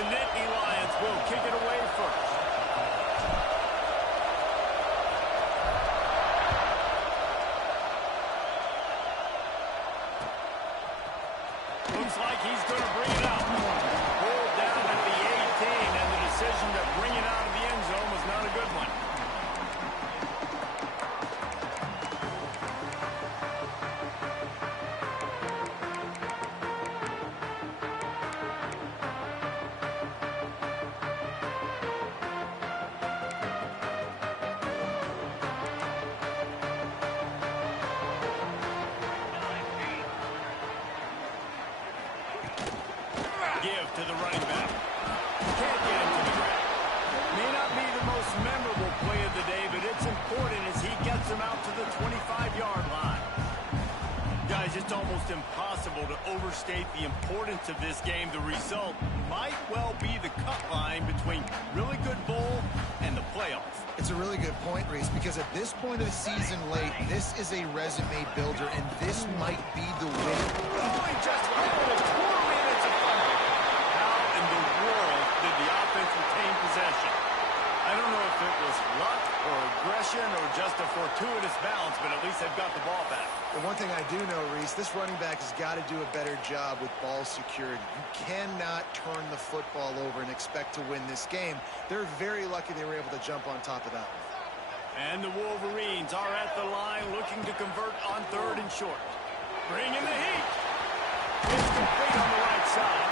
The Nittany Lions will kick it away first. Looks like he's going to bring it out. Pulled down at the 18, and the decision to bring it out of the end zone was not a good one. Give to the running back. Can't get him to the ground. May not be the most memorable play of the day, but it's important as he gets him out to the 25-yard line. Guys, it's almost impossible to overstate the importance of this game. The result might well be the cut line between really good bowl and the playoffs. It's a really good point, Reese, because at this point of the season late, this is a resume builder, and this might be the win. Oh, he just hit it. Did the offense retain possession? I don't know if it was luck or aggression or just a fortuitous bounce, but at least they've got the ball back. The one thing I do know, Reese, this running back has got to do a better job with ball security. You cannot turn the football over and expect to win this game. They're very lucky they were able to jump on top of that one. And the Wolverines are at the line looking to convert on 3rd and short. Bring in the heat. It's complete on the right side.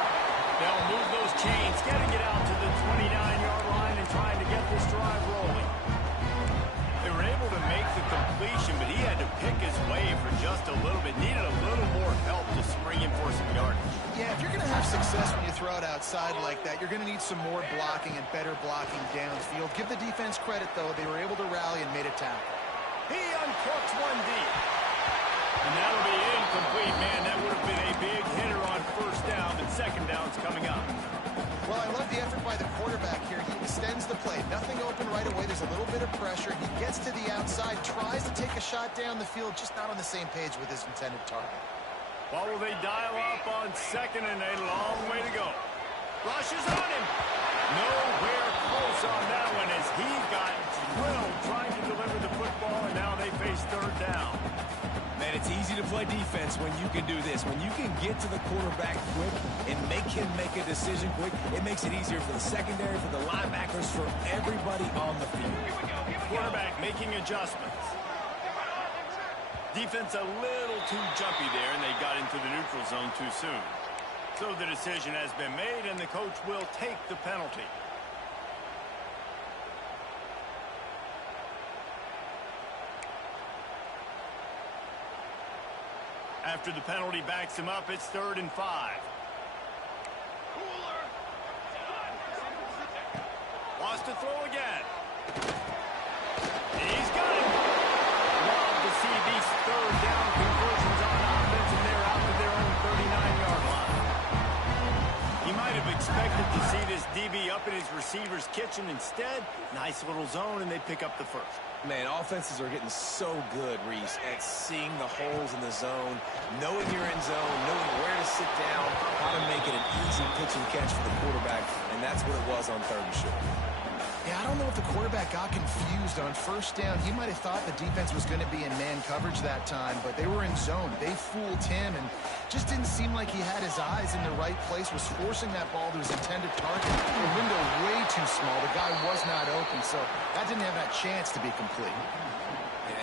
They'll move those chains, getting it out to the 29-yard line and trying to get this drive rolling. They were able to make the completion, but he had to pick his way for just a little bit. Needed a little more help to spring in for some yardage. Yeah, if you're going to have success when you throw it outside like that, you're going to need some more blocking and better blocking downfield. Give the defense credit, though. They were able to rally and made a tackle. He uncorks one deep. And that'll be incomplete, man. That would have been a big hitter on 1st down, but 2nd down's coming up. Well, I love the effort by the quarterback here. He extends the play. Nothing open right away. There's a little bit of pressure. He gets to the outside, tries to take a shot down the field, just not on the same page with his intended target. Well, will they dial up on 2nd and a long way to go? Rushes on him. Nowhere close on that one as he got drilled trying to deliver the football, and now they face 3rd down. Man, it's easy to play defense when you can do this. When you can get to the quarterback quick and make him make a decision quick, it makes it easier for the secondary, for the linebackers, for everybody on the field. Quarterback making adjustments. Defense a little too jumpy there, and they got into the neutral zone too soon. So the decision has been made, and the coach will take the penalty. After the penalty backs him up, it's 3rd and 5. Wants to throw again. He's got it. Love to see these 3rd down conversions on offense, and they're out to their own 39-yard line. He might have expected to see this DB up in his receiver's kitchen. Instead, nice little zone, and they pick up the 1st. Man, offenses are getting so good, Reese, at seeing the holes in the zone, knowing your end zone, knowing where to sit down, how to make it an easy pitch and catch for the quarterback, and that's what it was on 3rd and short. Yeah, I don't know if the quarterback got confused on 1st down. He might have thought the defense was going to be in man coverage that time, but they were in zone. They fooled him and just didn't seem like he had his eyes in the right place, was forcing that ball to his intended target. The window way too small. The guy was not open, so that didn't have that chance to be complete.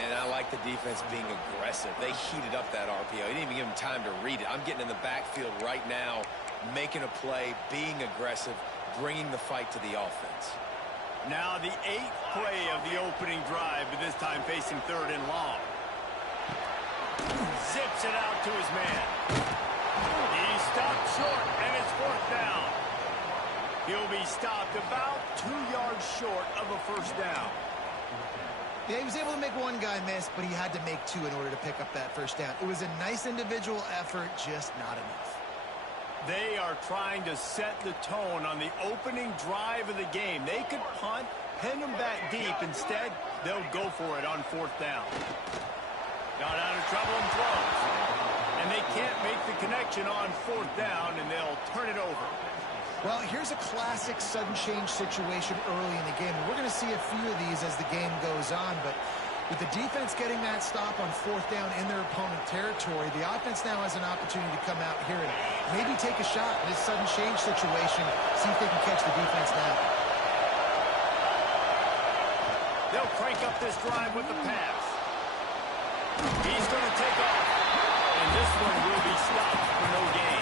And I like the defense being aggressive. They heated up that RPO. He didn't even give him time to read it. I'm getting in the backfield right now, making a play, being aggressive, bringing the fight to the offense. Now the 8th play of the opening drive, but this time facing 3rd and long. Zips it out to his man. He stopped short, and it's 4th down. He'll be stopped about 2 yards short of a 1st down. Yeah, he was able to make one guy miss, but he had to make 2 in order to pick up that 1st down. It was a nice individual effort, just not enough. They are trying to set the tone on the opening drive of the game. They could punt, pin them back deep. Instead, they'll go for it on 4th down. Got out of trouble and throws. And they can't make the connection on 4th down, and they'll turn it over. Well, here's a classic sudden change situation early in the game. We're going to see a few of these as the game goes on, but with the defense getting that stop on 4th down in their opponent territory, the offense now has an opportunity to come out here and maybe take a shot in this sudden change situation, see if they can catch the defense now. They'll crank up this drive with the pass. He's going to take off, and this one will be stopped for no gain.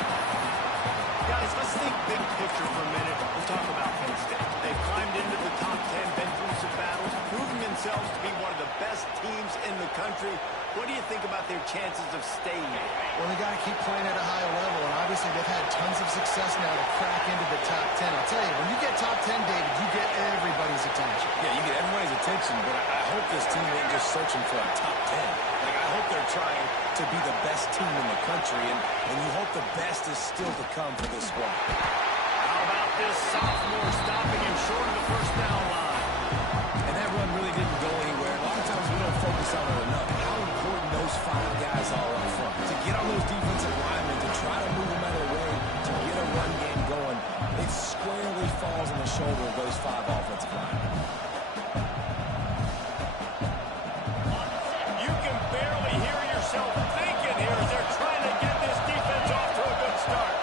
Guys, let's think big picture for a minute. We'll talk about Penn State. They've climbed into the top 10, been through some battles, proven themselves to be one of the best teams in the country. What do you think about their chances of staying there? Well, they got to keep playing at a high level, and obviously they've had tons of success now to crack into the top 10. I'll tell you, when you get top 10, David, you get everybody's attention. Yeah, you get everybody's attention, but I hope this team ain't just searching for a top 10. Like, I hope they're trying to be the best team in the country, and you hope the best is still to come for this squad. How about this sophomore stopping him short of the first down line? And that run really didn't go anywhere. A lot of times we don't focus on it enough. How important those 5 guys are up front. To get on those defensive linemen, to try to move them out of the way, to get a run game going, it squarely falls on the shoulder of those 5 offensive linemen. You can barely hear yourself thinking here as they're trying to get this defense off to a good start.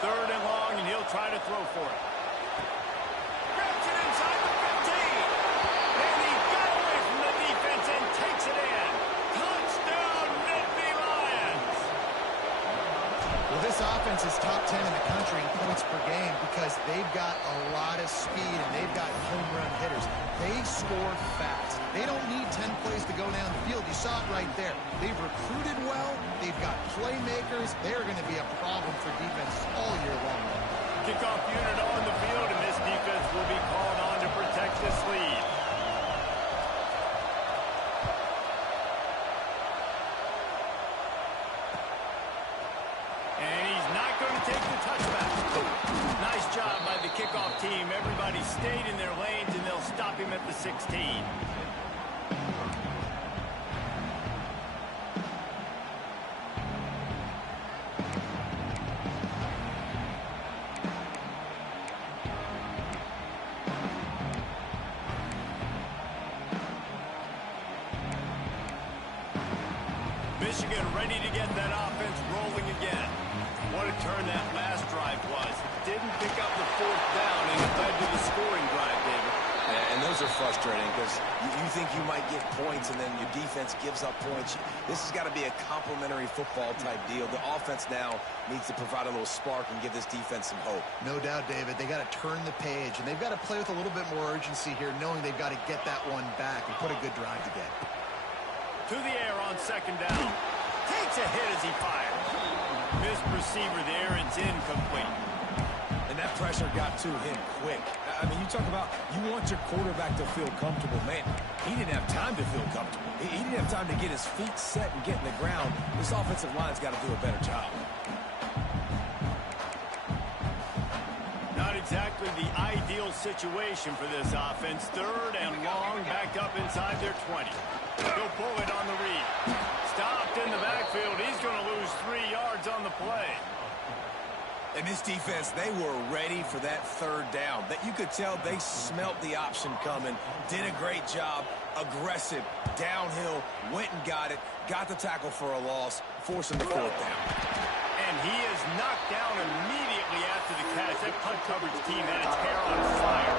Third and long, and he'll try to throw for it. Grabs it inside the 15. And he got away from the defense and takes it in. Touchdown, Nittany Lions. Well, this offense is top 10 in the country in points per game because they've got a lot of speed and they've got home run hitters. They score fast. They don't need 10 plays to go down the field. You saw it right there. They've recruited well. They've got playmakers. They're going to be a problem for defense all year long. Kickoff unit on the field, and this defense will be called on to protect this lead. And he's not going to take the touchback. Nice job by the kickoff team. Everybody stayed in their lanes, and they'll stop him at the 16. Michigan ready to get that offense rolling again. What a turn that last drive was. Didn't pick up the 4th down, and it led to the scoring drive, David. And those are frustrating because you think you might get points and then your defense gives up points. This has got to be a complementary football type deal. The offense now needs to provide a little spark and give this defense some hope. No doubt, David. They got to turn the page, and they've got to play with a little bit more urgency here, knowing they've got to get that one back and put a good drive together. To the air on 2nd down. Takes a hit as he fires. Missed receiver there. It's incomplete. And that pressure got to him quick. I mean, you talk about you want your quarterback to feel comfortable. Man, he didn't have time to feel comfortable. He didn't have time to get his feet set and get in the ground. This offensive line's got to do a better job. Not exactly the ideal situation for this offense. 3rd and long, back up inside their 20. He'll pull it on the read. Stopped in the backfield. He's going to lose 3 yards on the play. And this defense, they were ready for that 3rd down. That you could tell they smelt the option coming. Did a great job. Aggressive. Downhill. Went and got it. Got the tackle for a loss. Forcing the 4th down. And he is knocked down immediately after the catch. That punt coverage team had its hair on fire.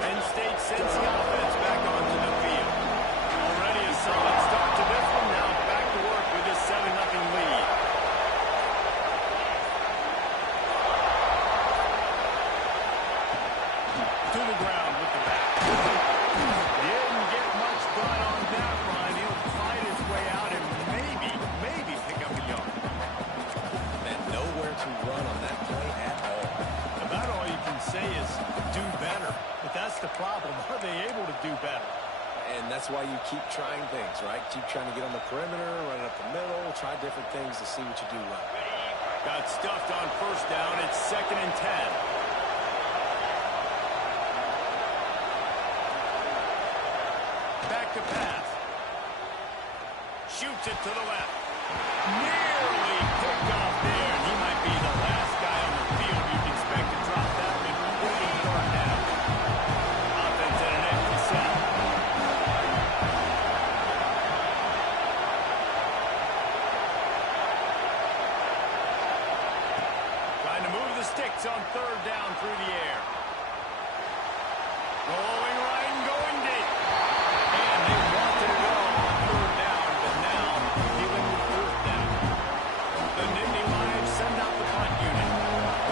Penn State sends the offense back onto the field. Already a solid start to this one. Now back to work with this 7-0 lead. To the ground with the back. Didn't get much done on that run. He'll that's why you keep trying things, right? Keep trying to get on the perimeter, run it up the middle, try different things to see what you do well. Got stuffed on first down. It's 2nd and 10. Back to pass. Shoots it to the left. Nearly picked off there. He might be the last guy on the field you'd expect to drop that one. Completely burned out. Offense at an empty set. Trying to move the sticks on 3rd down through the air. Going right and going deep. And they wanted it all on 3rd down, but now dealing with 4th down. The Nittany Lions send out the punt unit.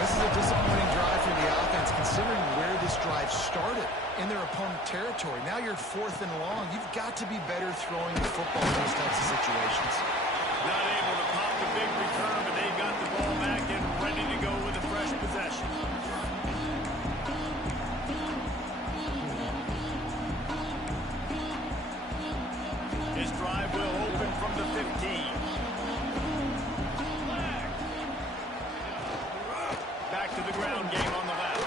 This is a disappointing drive for the offense, considering where this drive started in their opponent territory. Now you're 4th and long. You've got to be better throwing the football in those types of situations. Not able to pop the big return, but they've got the ball back and ready to go with a fresh possession. His drive will open from the 15. Back to the ground game on the left.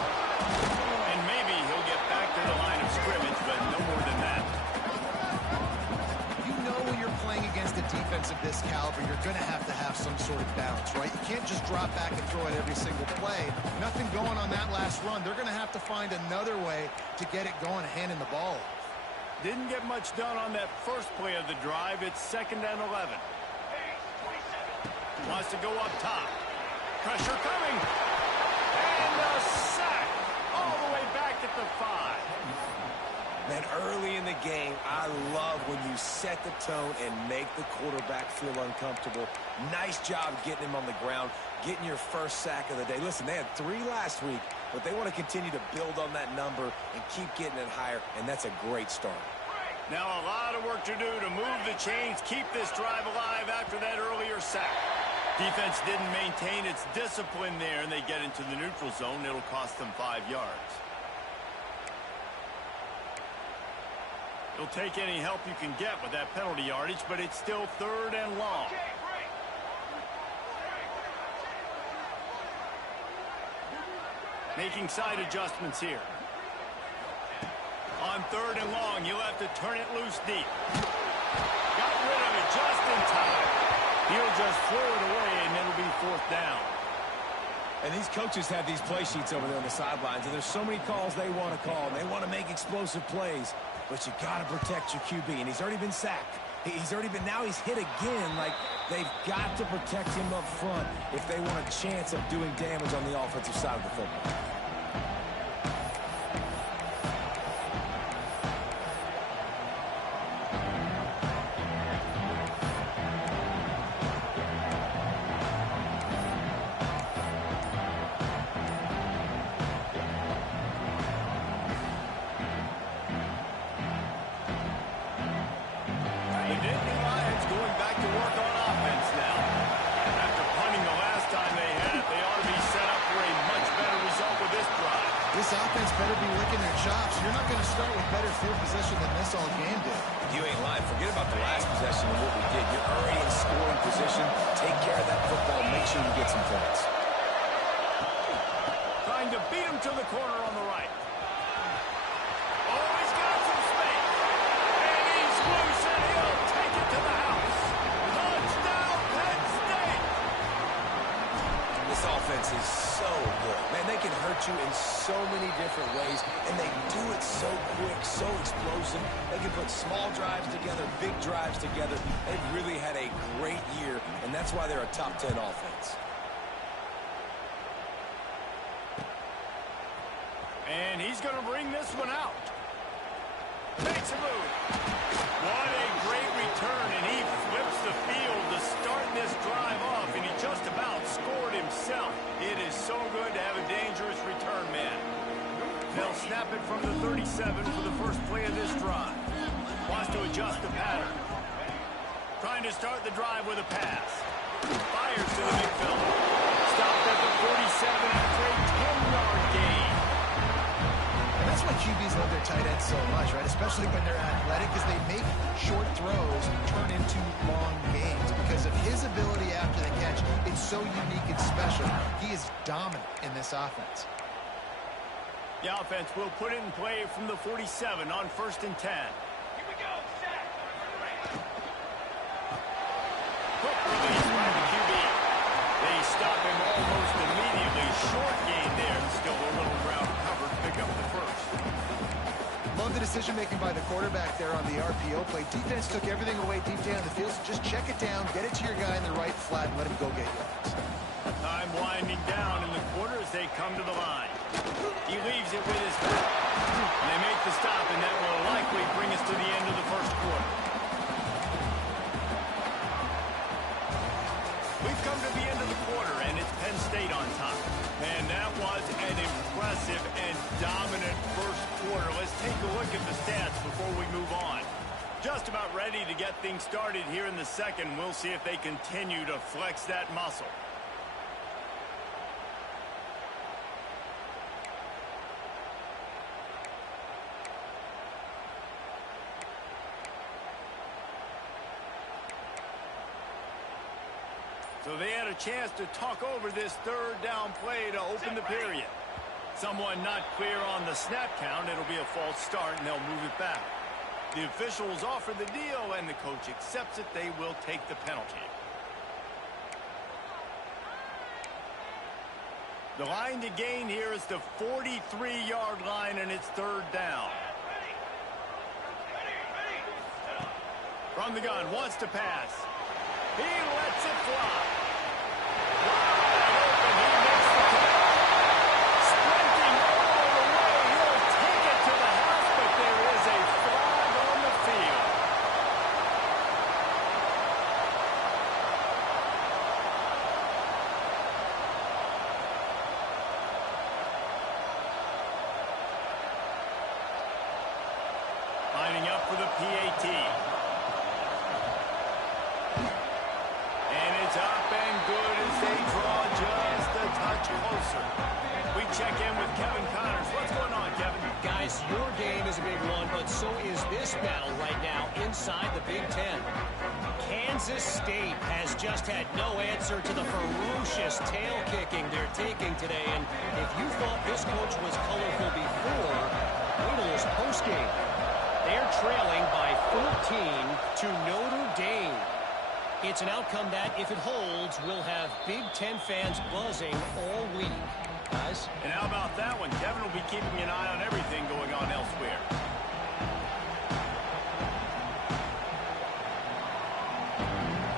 And maybe he'll get back to the line of scrimmage, but no more than that. You know when you're playing against a defense of this caliber, you're going to have some sort of balance, right? You can't just drop back and throw it every single play. Nothing going on that last run. They're going to have to find another way to get it going, handing the ball off. Didn't get much done on that first play of the drive. It's 2nd and 11. Wants to go up top. Pressure coming. And a sack all the way back at the 5. Man, early in the game, I love when you set the tone and make the quarterback feel uncomfortable. Nice job getting him on the ground, getting your first sack of the day. Listen, they had 3 last week, but they want to continue to build on that number and keep getting it higher, and that's a great start. Now a lot of work to do to move the chains, keep this drive alive after that earlier sack. Defense didn't maintain its discipline there, and they get into the neutral zone. It'll cost them 5 yards. You'll take any help you can get with that penalty yardage, but it's still 3rd and long. Making side adjustments here. On 3rd and long, you'll have to turn it loose deep. Got rid of it just in time. He'll just throw it away, and it'll be 4th down. And these coaches have these play sheets over there on the sidelines, and there's so many calls they want to call, and they want to make explosive plays. But you got to protect your QB, and he's already been sacked. Now he's hit again. Like, they've got to protect him up front if they want a chance of doing damage on the offensive side of the football. This offense better be licking their chops. You're not going to start with better field position than this all game did. You ain't lying. Forget about the last possession and what we did. You're already in scoring position. Take care of that football. Make sure you get some points. Trying to beat him to the corner on the right. Oh, he's got some space. And he's loose, and he'll take it to the house. Touchdown, Penn State. This offense is so good. Man, they can hurt you in so many different ways, and they do it so quick, so explosive. They can put small drives together, big drives together. They've really had a great year, and that's why they're a top 10 offense. And he's going to bring this one out. Makes a move. What a great return, and he flips the field to start this drive off, and he just about scored himself. It is so good to have a dangerous return man. They'll snap it from the 37 for the first play of this drive. Wants to adjust the pattern. Trying to start the drive with a pass. Fires to the big fella. Stopped at the 47 after a 10-yard gain. And that's why QBs love their tight ends so much, right? especially when they're athletic, is they make short throws turn into long gains. Because of his ability after the catch, it's so unique and special. He is dominant in this offense. The offense will put it in play from the 47 on 1st and 10. Here we go, set. Quick release by the QB. They stop him almost immediately. Short gain there. Still a little ground covered. Pick up the first. Love the decision-making by the quarterback there on the RPO play. Defense took everything away deep down the field, so just check it down, get it to your guy in the right flat, and let him go get yards. Time winding down in the quarter as they come to the line. He leaves it with his foot. They make the stop, and that will likely bring us to the end of the first quarter. We've come to the end of the quarter, and it's Penn State on top. And that was an impressive and dominant first quarter. Let's take a look at the stats before we move on. Just about ready to get things started here in the second. We'll see if they continue to flex that muscle. So they had a chance to talk over this third down play to open the period. Someone not clear on the snap count. It'll be a false start, and they'll move it back. The officials offer the deal, and the coach accepts it. They will take the penalty. The line to gain here is the 43-yard line, and it's third down. From the gun, wants to pass. He lets it fly. Wide open, he makes the catch. Sprinting all the way, he'll take it to the house, but there is a flag on the field. Lining up for the PAT. Up and good as they draw just a touch closer. We check in with Kevin Connors. What's going on, Kevin? Guys, your game is a big one, but so is this battle right now inside the Big Ten. Kansas State has just had no answer to the ferocious tail kicking they're taking today. And if you thought this coach was colorful before, wait till this postgame. They're trailing by 14 to Notre Dame. It's an outcome that, if it holds, will have Big Ten fans buzzing all week. Guys? And how about that one? Kevin will be keeping an eye on everything going on elsewhere.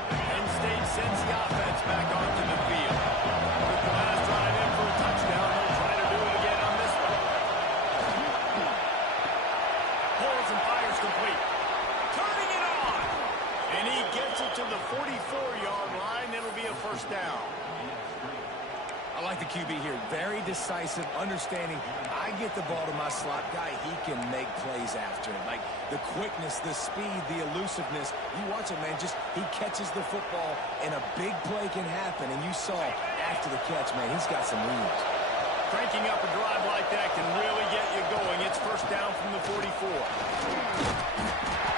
Penn State sends the offense back onto the field. With the last drive in for a touchdown, they'll try to do it again on this one. Pulls and fires complete. Turning it on! And he gets it to the 44-yard line. It'll be a first down. I like the QB here. Very decisive, understanding. I get the ball to my slot guy. He can make plays after it. Like the quickness, the speed, the elusiveness. You watch it, man. Just he catches the football, and a big play can happen. And you saw after the catch, man, he's got some wheels. Cranking up a drive like that can really get you going. It's first down from the 44.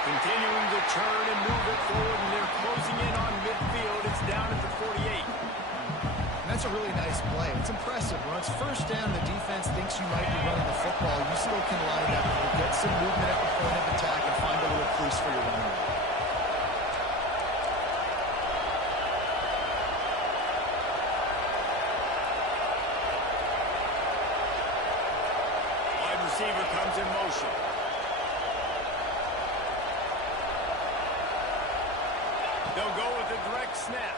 Continuing to turn and move it forward, and they're closing in on midfield. It's down at the 48. That's a really nice play. It's impressive. When it's first down, the defense thinks you might be running the football. You still can line up, get some movement at the point of attack, and find a little crease for your running back. Wide receiver comes in motion. They'll go with a direct snap.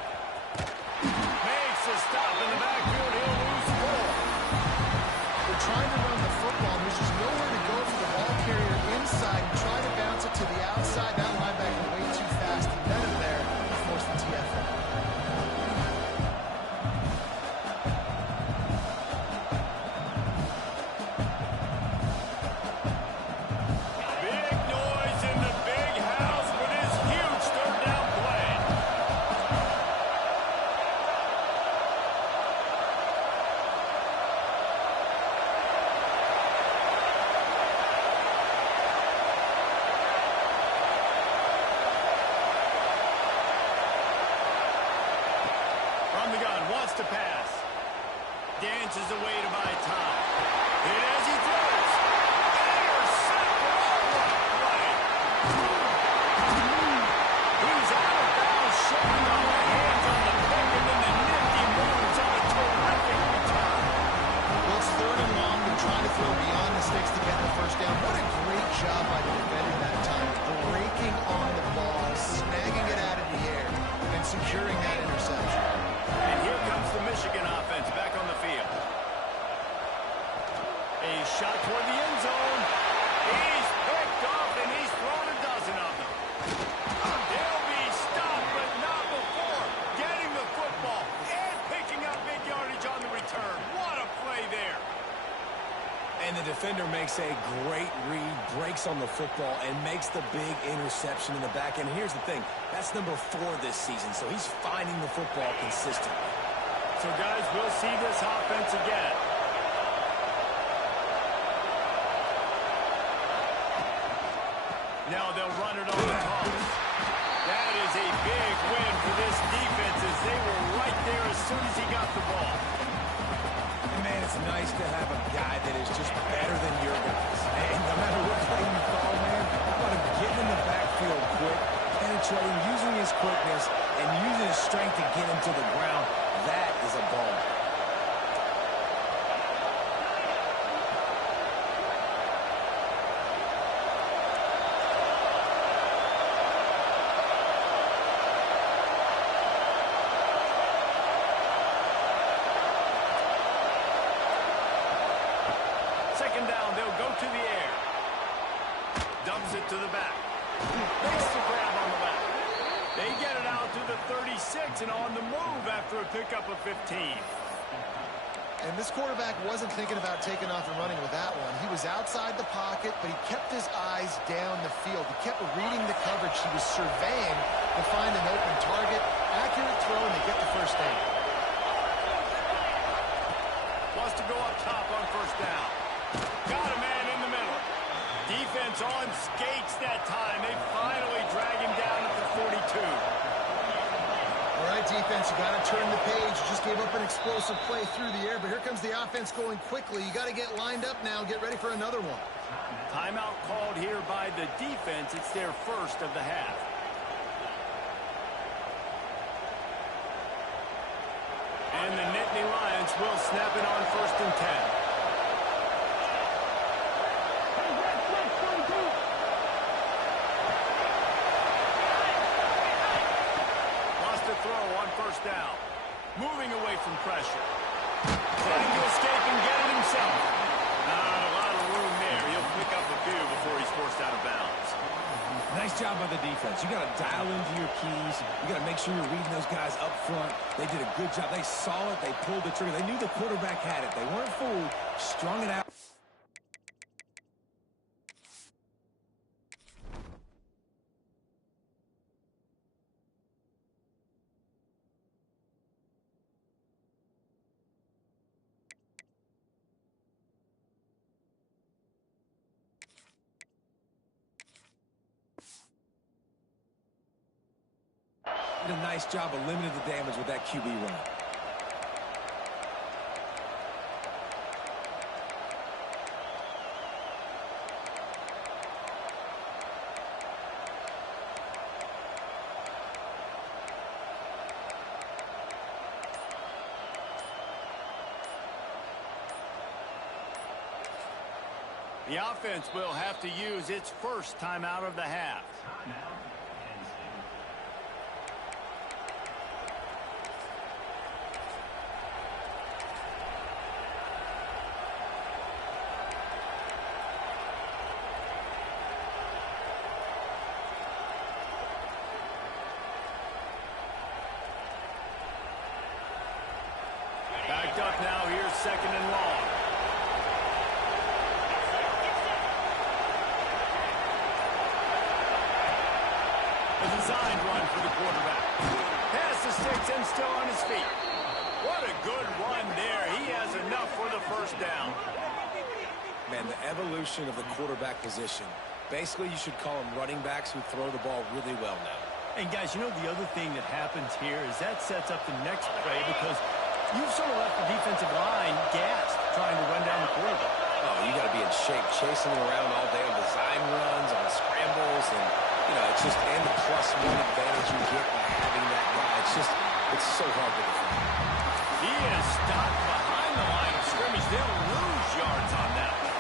Makes a stop in the backfield. He'll lose 4. They're trying to run the football, and there's just nowhere to go for the ball carrier inside. And try to bounce it to the outside. That linebacker way too fast. He met him there. He forced the TFL. Big noise in the big house with his huge third down play. inches away to buy time. And as he throws, intercepted. Oh, what a play. He's out of bounds, showing on the hands on the pick, and then the nifty moves on a terrific return. Well, it's third and long. They're trying to throw beyond the sticks to get the first down. What a great job by the defender that time, breaking on the ball, snagging it out of the air, and securing that interception. And here comes the Michigan offense back on the field. A shot toward the end zone. He's picked off, and he's thrown a dozen of them. He'll be stopped, but not before getting the football and picking up big yardage on the return. What a play there. And the defender makes a great read, breaks on the football, and makes the big interception in the back end. Here's the thing. That's number 4 this season, so he's finding the football consistently. So, guys, we'll see this offense again. Now they'll run it on the toss. That is a big win for this defense as they were right there as soon as he got the ball. Man, it's nice to have a guy that is just better than your guys. And no matter what play you call, man, how about him getting in the backfield quick, penetrating, using his quickness, and using his strength to get him to the ground. That is a ball. Second down, they'll go to the air. Dumps it to the back. Makes the grab on the back. They get it out to the 36 and on the move after a pickup of 15. And this quarterback wasn't thinking about taking off and running with that one. He was outside the pocket, but he kept his eyes down the field. He kept reading the coverage. He was surveying to find an open target. Accurate throw, and they get the first down. Wants to go up top on first down. Got a man in the middle. Defense on skates that time. They finally drag him down at the 42. All right, defense, you got to turn the page. You just gave up an explosive play through the air, but here comes the offense going quickly. You got to get lined up now. Get ready for another one. Timeout called here by the defense. It's their first of the half. And the Nittany Lions will snap it on first and 10. Throw on first down. Moving away from pressure. Trying to escape and get it himself. Not a lot of room there. He'll pick up a few before he's forced out of bounds. Nice job by the defense. You got to dial into your keys. You got to make sure you're reading those guys up front. They did a good job. They saw it. They pulled the trigger. They knew the quarterback had it. They weren't fooled. Strung it out. Did a nice job of limiting the damage with that QB run. The offense will have to use its first timeout of the half. Backed up now, here's second and long. A designed run for the quarterback. Past the sticks and still on his feet. What a good run there. He has enough for the first down. Man, the evolution of the quarterback position. Basically, you should call them running backs who throw the ball really well now. And guys, you know the other thing that happens here is that sets up the next play because You've sort of left the defensive line gassed trying to run down the quarterback. Oh, you got to be in shape, chasing him around all day on design runs, on scrambles, and, you know, it's just, and the +1 advantage you get by having that guy. It's so hard to defend. He is stopped behind the line of scrimmage. They'll lose yards on that one.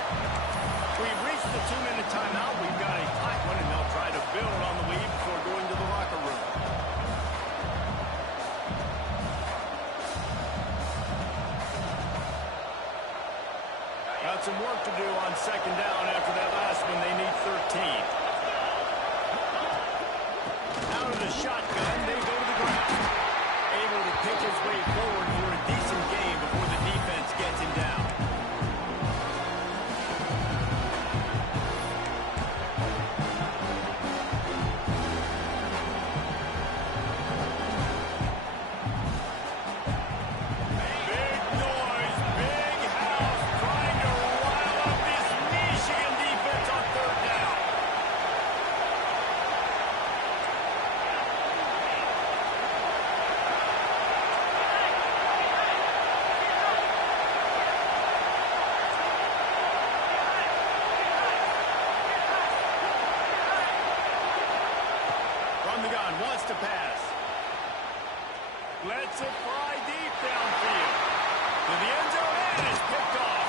We've reached the 2-minute timeout. We've got a tight one, and they'll try to build on the lead before going to the locker room. Got some work to do on second down after that last one. They need 13. Out of the shotgun, they go to the ground. Able to pick his way forward for a decent gain before the defense gets him down. Big noise, big house, trying to rile up this Michigan defense on third down. From the gun, wants to pass. Lets it fly deep downfield. To the end zone, and it's picked off.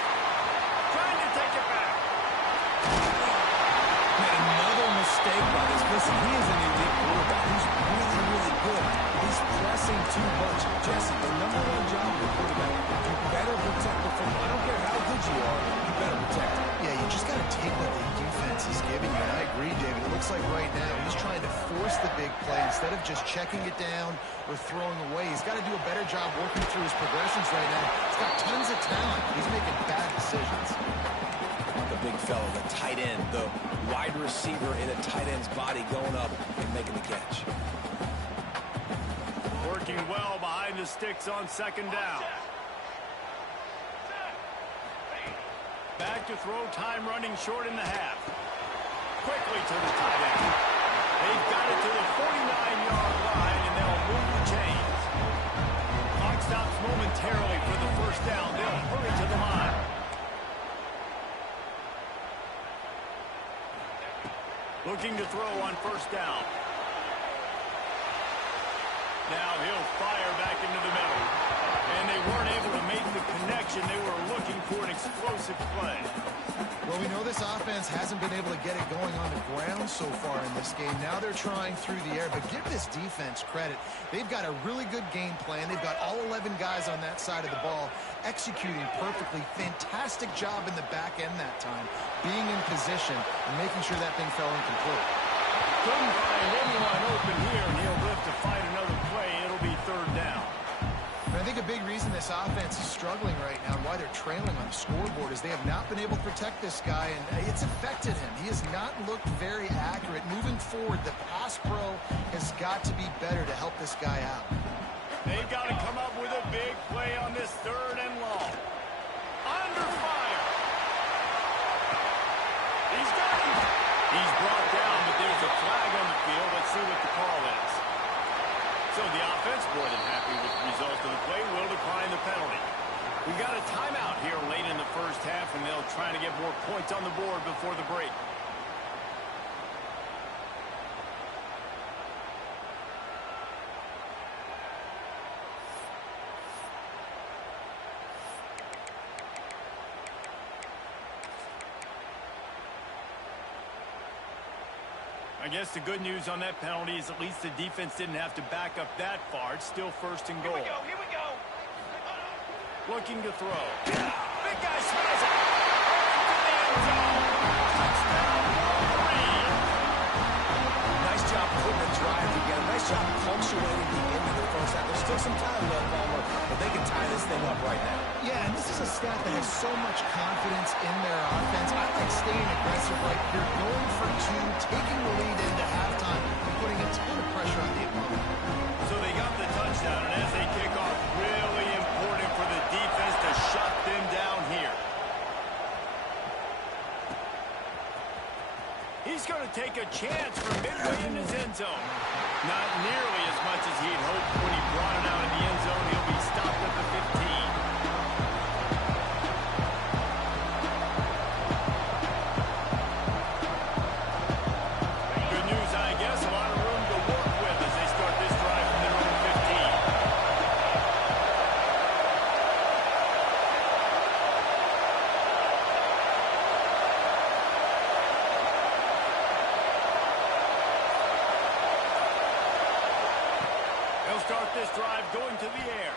Trying to take it back. Man, another mistake by this. Listen, he is an elite quarterback. He's really, really good. He's pressing too much. Jesse, the #1 job of the quarterback, you better protect the football. I don't care how good you are, you better protect it. Yeah, you just got to take what the defense is giving you. And I agree, David. It looks like right now he's trying to force the big play instead of just checking it down or throwing away. He's got to do a better job working through his progressions right now. He's got tons of talent. He's making bad decisions. The big fella, the tight end, the wide receiver in a tight end's body going up and making the catch. Working well behind the sticks on second down. Back to throw, time running short in the half. Quickly to the tight end. They've got it to the 49-yard line, and they'll move the chains. Clock stops momentarily for the first down. They'll hurry to the line. Looking to throw on first down. Now he'll fire back into the middle. And they weren't able to make the connection. They were looking for an explosive play. Well, we know this offense hasn't been able to get it going on the ground so far in this game. Now they're trying through the air, but give this defense credit. They've got a really good game plan. They've got all 11 guys on that side of the ball executing perfectly. Fantastic job in the back end that time, being in position and making sure that thing fell incomplete. Couldn't find anyone open here, and he'll live to fight another play. It'll be third down. And I think a big reason this offense is struggling right now and why they're trailing on the scoreboard is they have not been able to protect this guy, and it's affected him. He has not looked very accurate. Moving forward, the pass pro has got to be better to help this guy out. They've got to come up with a big play on this third and long. Under fire. He's got him. He's brought down, but there's a flag on the field. Let's see what the call is. So the offense, more than happy with the result of the play, will decline the penalty. We got a timeout here late in the first half, and they'll try to get more points on the board before the break. I guess the good news on that penalty is at least the defense didn't have to back up that far. It's still first and goal. Here we go. Looking to throw. Big guy smash it. Into the end zone. Touchdown, Wolverine. Nice job putting the drive together. Nice job punctuating the end of the first half. There's still some time left, Palmer, but they can tie this thing up right now. Yeah, and this is a staff that has so much confidence in their offense. I like staying aggressive right here, going for two, taking the lead into halftime, and putting a ton of pressure on the opponent. So they got the touchdown, and as they kick off, really important for the defense to shut them down here. He's going to take a chance from midway in his end zone. Not nearly as much as he'd hoped when he brought it out in the end zone. He'll be stopped at the 15. this drive going to the air.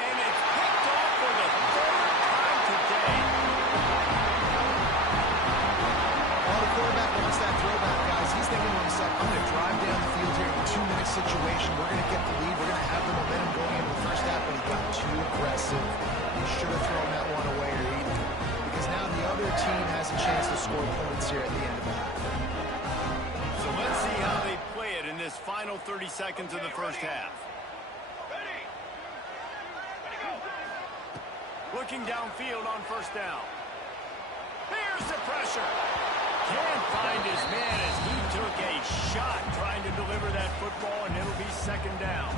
And it's picked off for the third time today. While the quarterback wants that throwback, guys, he's thinking to himself, I'm going to drive down the field here in a 2-minute situation. We're going to get the lead. We're going to have the momentum going into the first half, but he got too aggressive. He should have thrown that one away or eaten it, because now the other team has a chance to score points here at the end of the half. So let's see how they play it in this final 30 seconds of the first half. Looking downfield on first down. Here's the pressure. Can't find his man as he took a shot trying to deliver that football, and it'll be second down.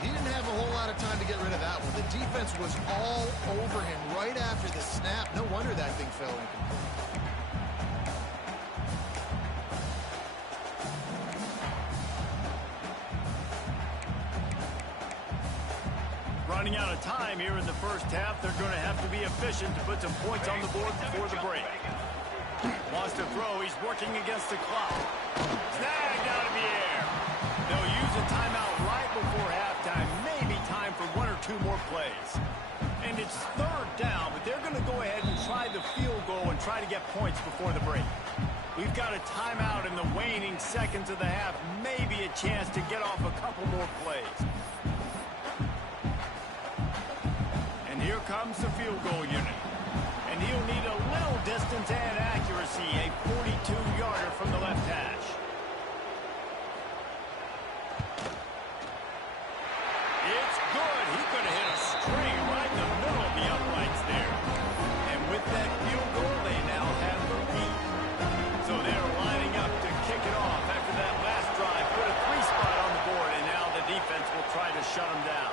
He didn't have a whole lot of time to get rid of that one. The defense was all over him right after the snap. No wonder that thing fell incomplete. Running out of time here in the first half, they're going to have to be efficient to put some points on the board before the break. Wants to throw. He's working against the clock. Snagged out of the air. They'll use a timeout right before halftime. Maybe time for one or two more plays. And it's third down, but they're going to go ahead and try the field goal and try to get points before the break. We've got a timeout in the waning seconds of the half. Maybe a chance to get off a couple more plays. Here comes the field goal unit. And he'll need a little distance and accuracy, a 42-yarder from the left hash. It's good. He could have hit a string right in the middle of the uprights there. And with that field goal, they now have the lead. So they're lining up to kick it off after that last drive. Put a 3-spot on the board, and now the defense will try to shut them down.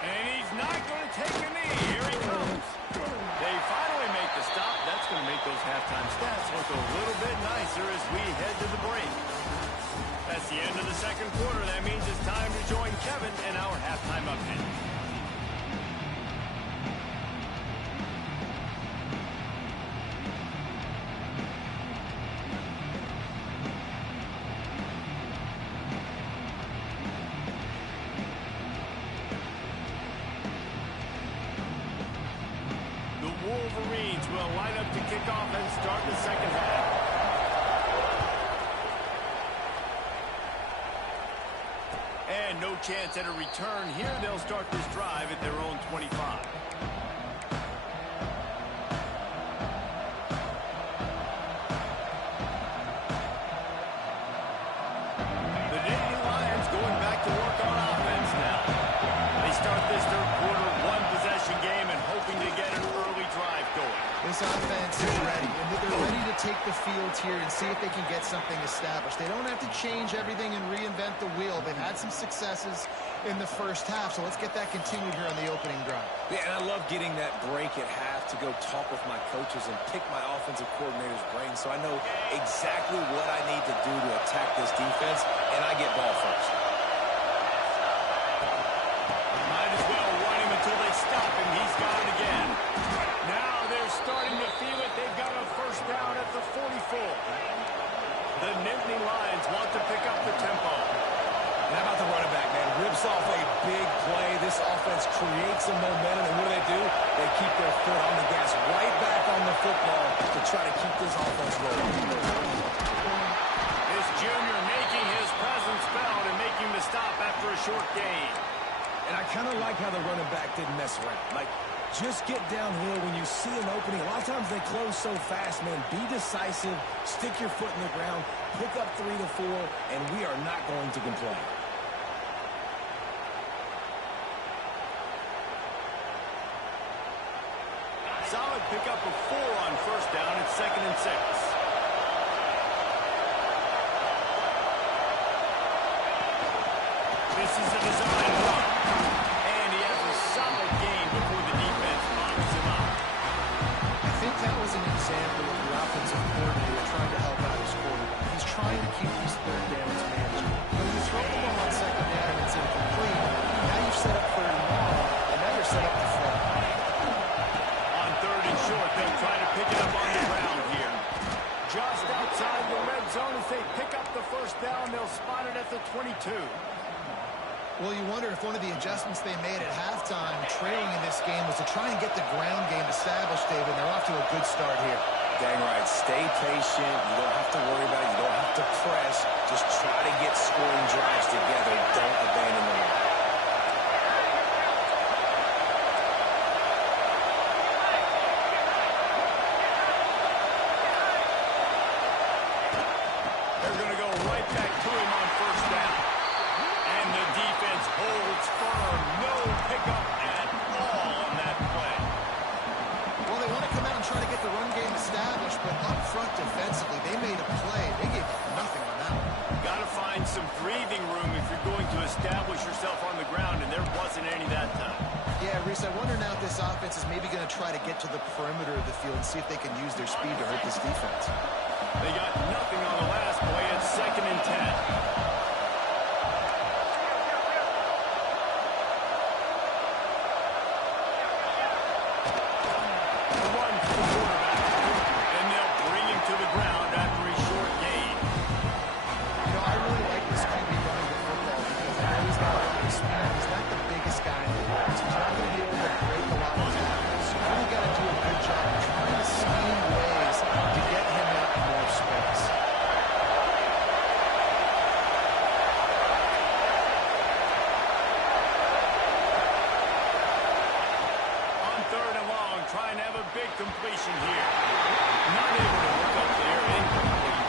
And he's not going to take a knee. Here he comes. They finally make the stop. That's going to make those halftime stats look a little bit nicer as we head to the break. That's the end of the second quarter. That means it's time to join Kevin and our halftime update. Wolverines will line up to kick off and start the second half. And no chance at a return here. They'll start this drive at their own 25. The Nittany Lions going back to work on offense now. They start this third quarter one-possession game and hoping to get an early drive going. This offense is ready, and they're ready to take the field here and see if they can get something established. They don't have to change everything and reinvent the wheel. They've had some successes in the first half, so let's get that continued here on the opening drive. Yeah, and I love getting that break at half to go talk with my coaches and pick my offensive coordinator's brain so I know exactly what I need to do to attack this defense, and I get ball first. Might as well run him until they stop him. He's got it again. Now they're starting to feel it. They've got a first down at the 44. The Nittany Lions want to pick up the tempo. And how about the running back, man? Rips off a big play. This offense creates some momentum, and what do? They keep their foot on the gas, right back on the football to try to keep this offense rolling. This junior making his presence felt and making the stop after a short gain. And I kind of like how the running back didn't mess around. Like, just get downhill when you see an opening. A lot of times they close so fast, man. Be decisive, stick your foot in the ground, pick up 3 to 4, and we are not going to complain. Solid pickup of 4 on first down. It's 2nd and 6. This is a design run. And he has a solid gain before the defense locks him up. I think that was an example of the offensive coordinator trying to help out his quarterback. He's trying to keep these third downs manageable. When you throw the ball on second down and it's incomplete, now you've set up third and long, and now you're set up to throw. On 3rd and short, they'll try to pick it up on the ground here. Just outside the red zone as they pick up the first down. They'll spot it at the 22. Well, you wonder if one of the adjustments they made at halftime, trailing in this game, was to try and get the ground game established, David. They're off to a good start here. Dang right. Stay patient. You don't have to worry about it. You don't have to press. Just try to get scoring drives together. Don't abandon the run. They're going to go right back to him on first down. And the defense holds firm. No pickup at all on that play. Well, they want to come out and try to get the run game established, but up front defensively, they made a play. They gave nothing on that one. Got to find some breathing room if you're going to establish yourself on the ground, and there wasn't any that time. Yeah, Reese, I wonder now if this offense is maybe going to try to get to the perimeter of the field and see if they can use their speed to hurt this defense. They got nothing on the last play. It's 2nd and 10. Completion here. Not able to look up there. Incomplete.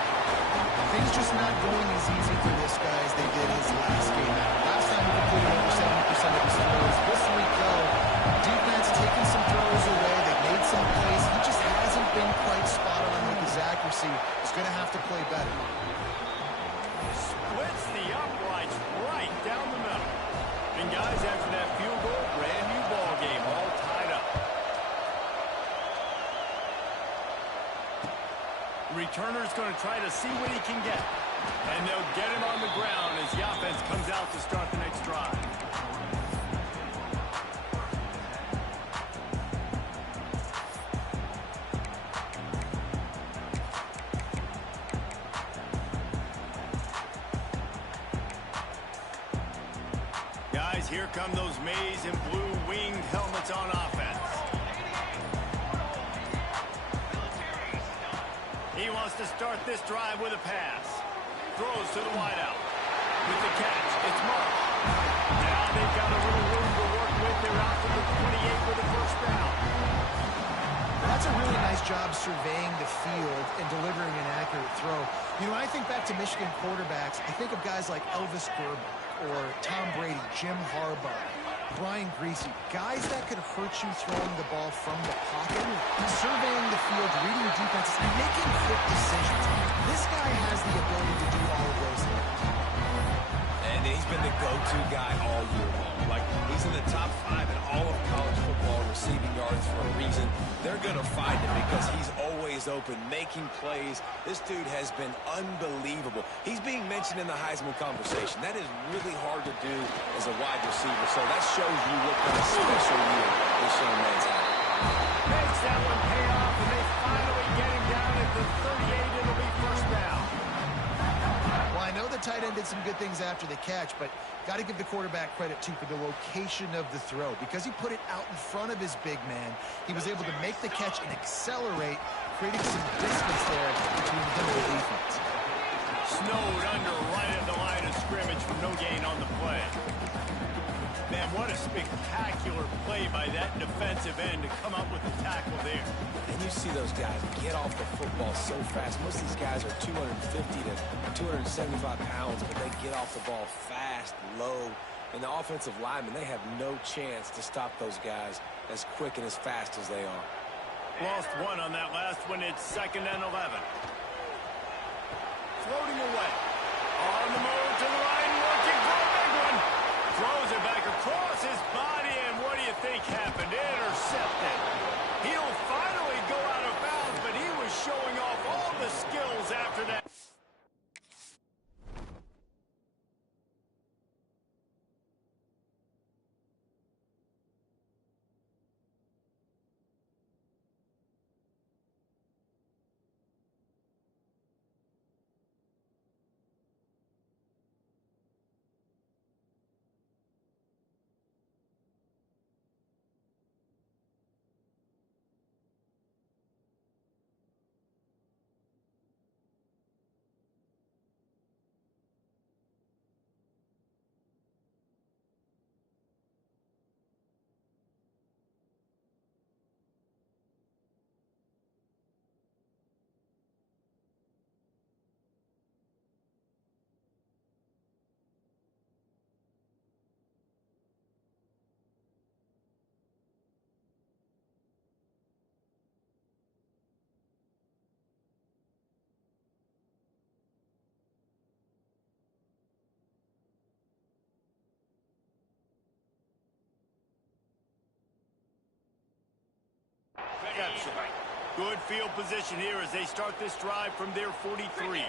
Things just not going as easy for this guy as they did his last game out. Last time he completed over 70% of his throws. This week, though, defense taking some throws away. They've made some plays. He just hasn't been quite spot on with his accuracy. He's going to have to play better. Splits the uprights right down the middle. And guys, after that field goal, brand new ball game, all tied up. Returner's going to try to see what he can get. And they'll get him on the ground as the offense comes out to start the next drive. Guys, here come those maize and blue winged helmets on offense. He wants to start this drive with a pass. Throws to the wideout. With the catch, it's Mark. Now they've got a little room to work with. They're out to the 28 with the first down. That's a really nice job surveying the field and delivering an accurate throw. You know, I think back to Michigan quarterbacks. I think of guys like Elvis Grbac or Tom Brady, Jim Harbaugh, Brian Griese, guys that could hurt you throwing the ball from the pocket, surveying the field, reading defenses, and making quick decisions. This guy has the ability to do all of those things. And he's been the go-to guy all year long. Like, he's in the top 5 in all of college football receiving yards for a reason. They're going to find him because he's always open, making plays. This dude has been unbelievable. He's being mentioned in the Heisman conversation. That is really hard to do as a wide receiver. So that shows you what kind of special year this young man's had. Makes that one pay off, and they finally get him down at the 38. It'll be first down. Well, I know the tight end did some good things after the catch, but got to give the quarterback credit, too, for the location of the throw. Because he put it out in front of his big man, he was able to make the catch and accelerate, creating some distance there between him and the defense. Snowed under right at the line of scrimmage for no gain on the play. Man, what a spectacular play by that defensive end to come up with the tackle there. And you see those guys get off the football so fast. Most of these guys are 250 to 275 pounds, but they get off the ball fast, low. And the offensive linemen, they have no chance to stop those guys as quick and as fast as they are. Lost one on that last one. It's 2nd and 11. Floating away. On the move to the line, looking for a big one. Throws it back across his body, and what do you think happened? Intercepted. He'll finally go out of bounds, but he was showing off all the skills after that. Good field position here as they start this drive from their 43.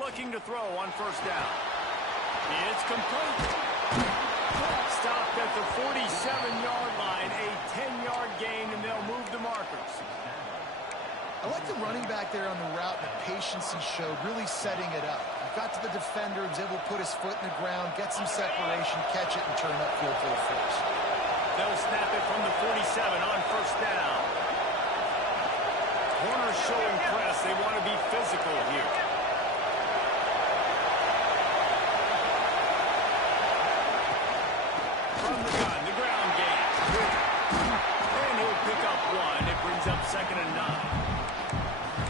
Looking to throw on first down. It's complete. Stopped at the 47-yard line, a 10-yard gain, and they'll move the markers. I like the running back there on the route and the patience he showed, really setting it up. He got to the defender, was able to put his foot in the ground, get some separation, catch it, and turn upfield for the first. They'll snap it from the 47 on first down. Corners showing press. They want to be physical here. From the gun, the ground game. And he'll pick up one. It brings up 2nd and 9.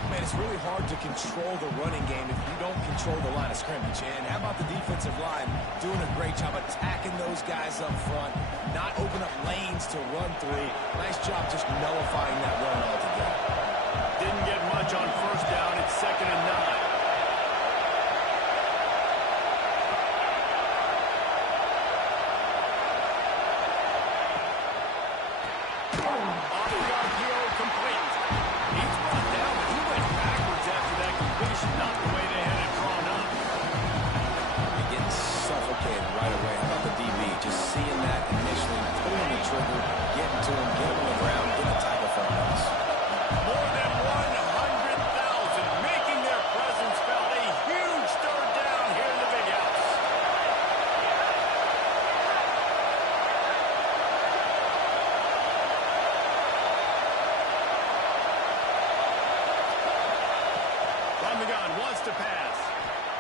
Man, it's really hard to control the running game if you don't control the line of scrimmage. And how about the defensive line doing a great job attacking those guys up front, not open up lanes to run through. Nice job just nullifying that run altogether. Didn't get much on first down. It's 2nd and 9. To pass.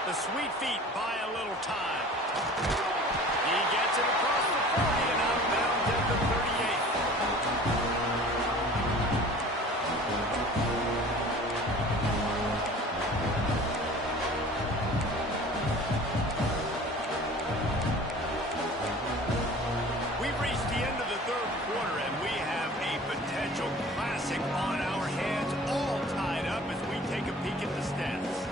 The sweet feet buy a little time. He gets it across the 40 and out of bounds at the 38. We've reached the end of the 3rd quarter, and we have a potential classic on our hands, all tied up as we take a peek at the stats.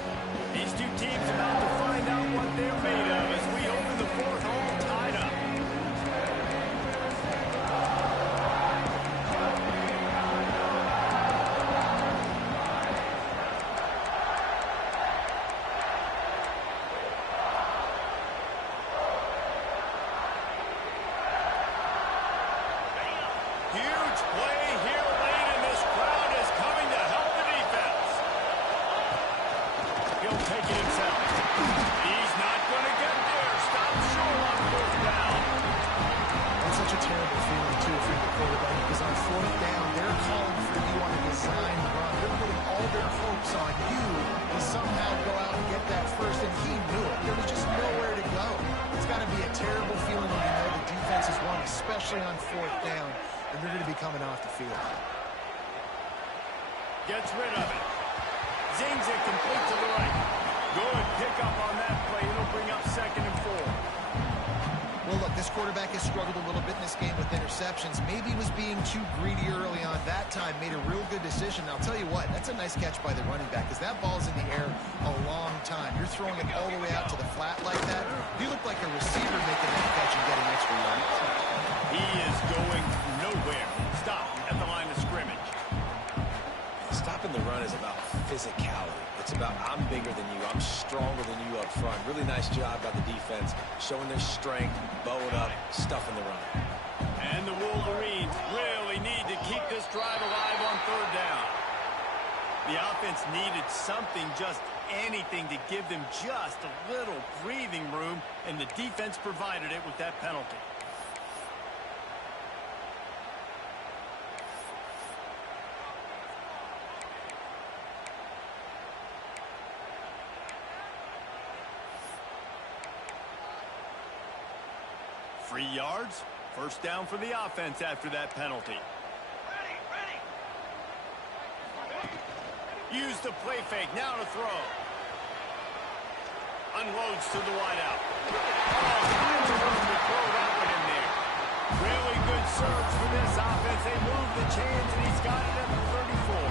These two teams about to find out what they're made of as we open the 4th, all tied up. Huge play here late, and this crowd is coming to help the defense. He'll take it himself. He's not going to get there. Stop short on 4th down. That's such a terrible feeling, too, for the quarterback, because on 4th down, they're calling for you on a design run. They're putting all their hopes on you to somehow go out and get that first, and he knew it. There was just nowhere to go. It's got to be a terrible feeling when you know the defense has won, especially on 4th down, and they're going to be coming off the field. Gets rid of it. Zings it complete to the right. Good pickup on that play. It'll bring up 2nd and 4. Well, look, this quarterback has struggled a little bit in this game with interceptions. Maybe he was being too greedy early on. That time made a real good decision. I'll tell you what, that's a nice catch by the running back, because that ball's in the air a long time. You're throwing it all the way out to the flat like that. You look like a receiver making that catch and getting extra yards. He is going nowhere. Stop at the line of scrimmage. Stopping the run is about physicality. It's about I'm bigger than you. I'm stronger than you up front. Really nice job by the defense, showing their strength, bowing up, stuffing the run. And the Wolverines really need to keep this drive alive on 3rd down. The offense needed something, just anything, to give them just a little breathing room, and the defense provided it with that penalty. Free yards. First down for the offense after that penalty. Use the play fake. Now to throw. Unloads to the wideout. Finds a room to throw that one in there. Really good surge for this offense. They move the chains, and he's got it at the 34.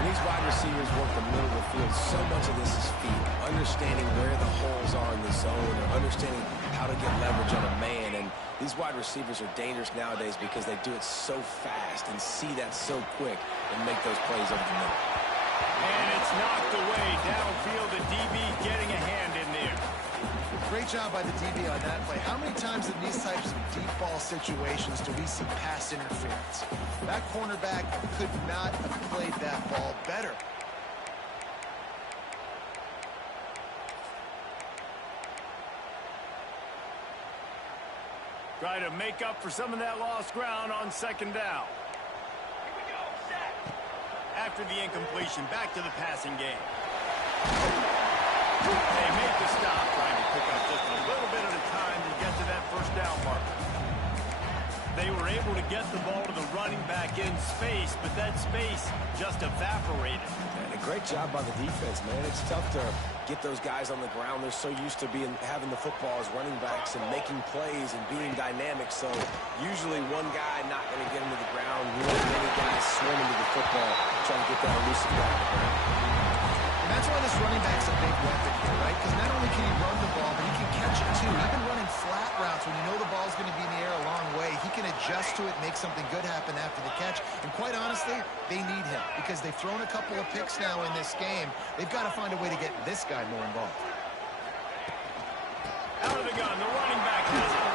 When these wide receivers work the middle of the field, so much of this is feet. Understanding where the holes are in the zone, or understanding how to get leverage on a man. And these wide receivers are dangerous nowadays because they do it so fast and see that so quick and make those plays over the middle. And it's knocked away downfield. The DB getting a hand in there. Great job by the DB on that play. How many times in these types of deep ball situations do we see pass interference? That cornerback could not have played that ball better. Try to make up for some of that lost ground on second down. Here we go, set. After the incompletion, back to the passing game. They make the stop, trying to pick up just a little bit at a time to get to that first down marker. They were able to get the ball to the running back in space, but that space just evaporated. And a great job by the defense, man. It's tough to get those guys on the ground. They're so used to having the football as running backs and making plays and being dynamic. So usually one guy not going to get him to the ground. You want many guys swimming to the football, trying to get that elusive guy on the ground. And that's why this running back's a big weapon here, right? Because not only can he run the ball, but he can catch it too. Even running flat routes when you know the ball's going to be in the air a long way, he can adjust to it, make something good happen after the catch. And quite honestly, they need him because they've thrown a couple of picks now in this game. They've got to find a way to get this guy more involved. Out of the gun, the running back has it.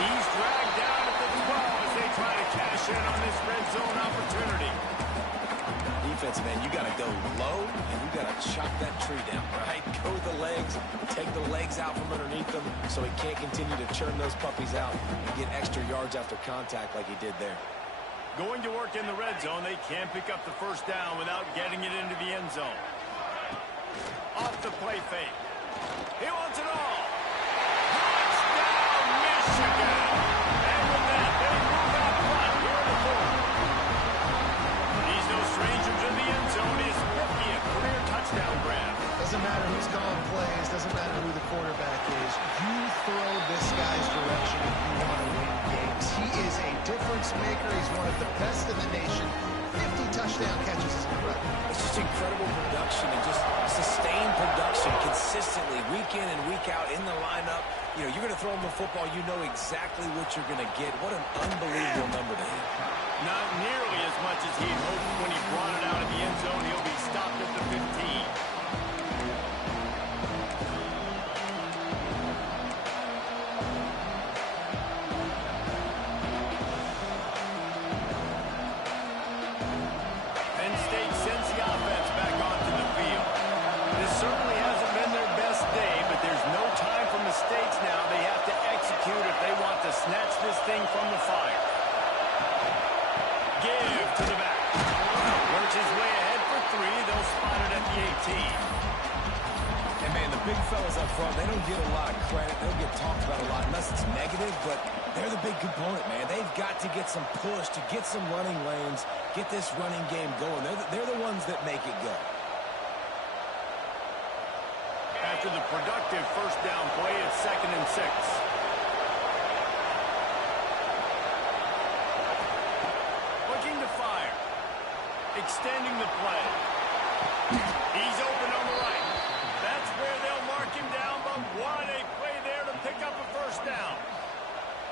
He's dragged down at the 12 as they try to cash in on this red zone opportunity. Defense, man, you got to go low and you got to chop that tree down, right? Go with the legs, take the legs out from underneath them so he can't continue to churn those puppies out and get extra yards after contact like he did there. Going to work in the red zone, they can't pick up the first down without getting it into the end zone. Off the play fake. He wants it all. Touchdown, Michigan! And with that, they move out front here in the fourth. He's no stranger to the end zone. His 50th career touchdown grab. Doesn't matter who's calling plays, doesn't matter who the quarterback is. You throw this guy's direction if you want to win games. He is a difference maker. He's one of the best in the nation. 50 touchdown catches is incredible. It's just incredible production and just sustained production consistently week in and week out in the lineup. You know, you're going to throw him the football, you know exactly what you're going to get. What an unbelievable number to hit. Not nearly as much as he'd hoped when he brought it out of the end zone. He'll be stopped at the 15. Snatch this thing from the fire. Give to the back. Works his way ahead for 3. They'll spot it at the 18. And, man, the big fellas up front, they don't get a lot of credit. They don't get talked about a lot unless it's negative, but they're the big component, man. They've got to get some push, to get some running lanes, get this running game going. They're the ones that make it go. After the productive first down play, it's 2nd and 6. Extending the play. He's open on the right. That's where they'll mark him down, but what a play there to pick up a first down.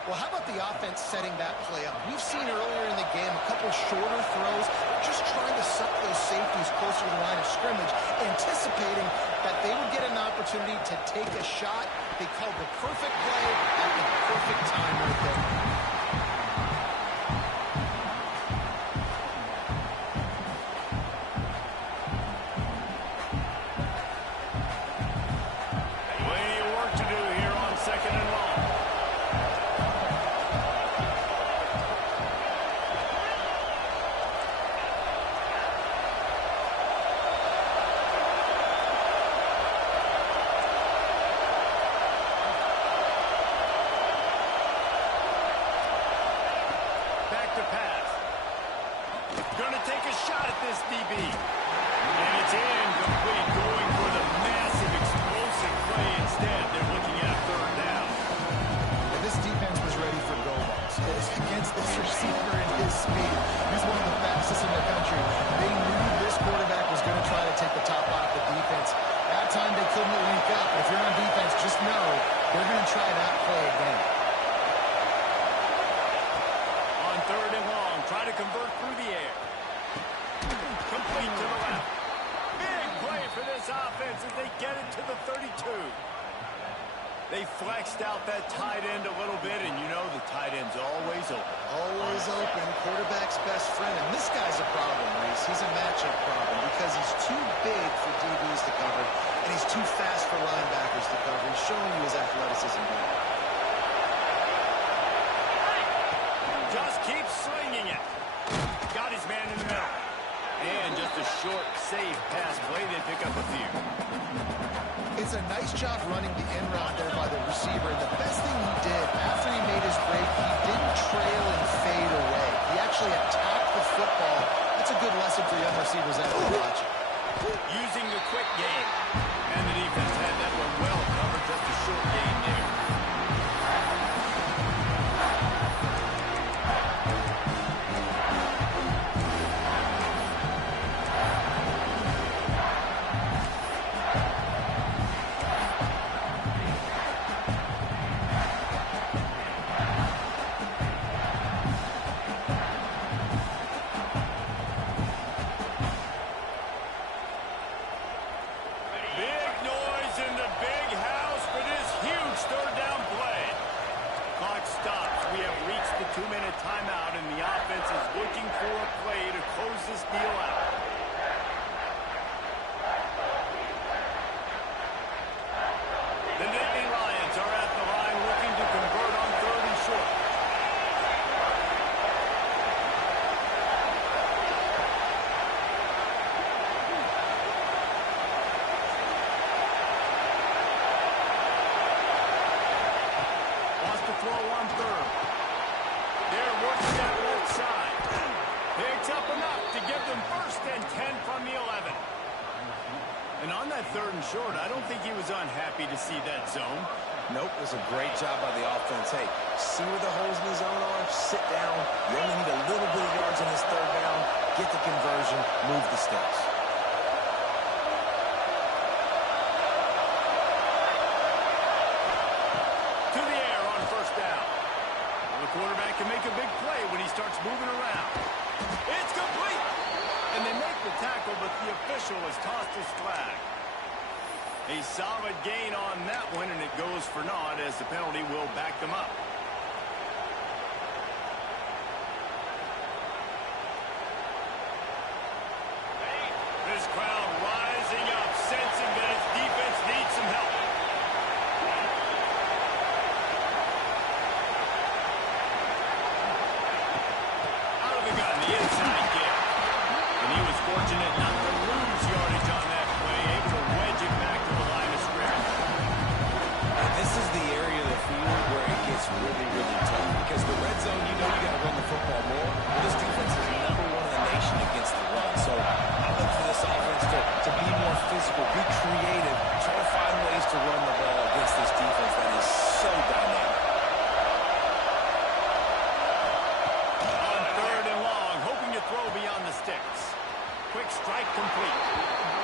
Well, how about the offense setting that play up? We've seen earlier in the game a couple shorter throws, just trying to suck those safeties closer to the line of scrimmage, anticipating that they would get an opportunity to take a shot. They called the perfect play at the perfect time right there. just know they're going to try that play again. On 3rd and long, try to convert through the air. Complete to the left. Big play for this offense as they get it to the 32. They flexed out that tight end a little bit, and you know the tight end's always open. Always open, quarterback's best friend. And this guy's a problem, Reese. He's a matchup problem because he's too big for DBs to cover, and he's too fast for linebackers to cover. He's showing you his athleticism here. Just keep slinging it. Got his man in the middle. And just a short, safe pass play. They pick up a few. It's a nice job running the in route there by the receiver. And the best thing he did after he made his break, he didn't trail and fade away. He actually attacked the football. That's a good lesson for young receivers out there watching. Using the quick game. And the defense had that one well covered. Just a short game there. And on that 3rd and short, I don't think he was unhappy to see that zone. Nope, it was a great job by the offense. Hey, see where the holes in the zone are, sit down. You only need a little bit of yards on this 3rd down. Get the conversion, move the sticks. To the air on 1st down. Well, the quarterback can make a big play when he starts moving around. It's complete! And they make the tackle, but the official has tossed his flag. A solid gain on that one, and it goes for naught as the penalty will back them up. This crowd rising up, sensing that its defense needs some help. Out of the gun, the inside kick. And he was fortunate not to lose yardage on that play, able to wedge it back to the line of scrimmage. And this is the area of the field where it gets really, really tough. Because the red zone, you know you got to run the football more. Well, this defense is number one in the nation against the run. So I look for this offense to be more physical, be creative, try to find ways to run the ball against this defense that is so dynamic. On 3rd and long, hoping to throw beyond the sticks. Quick strike complete.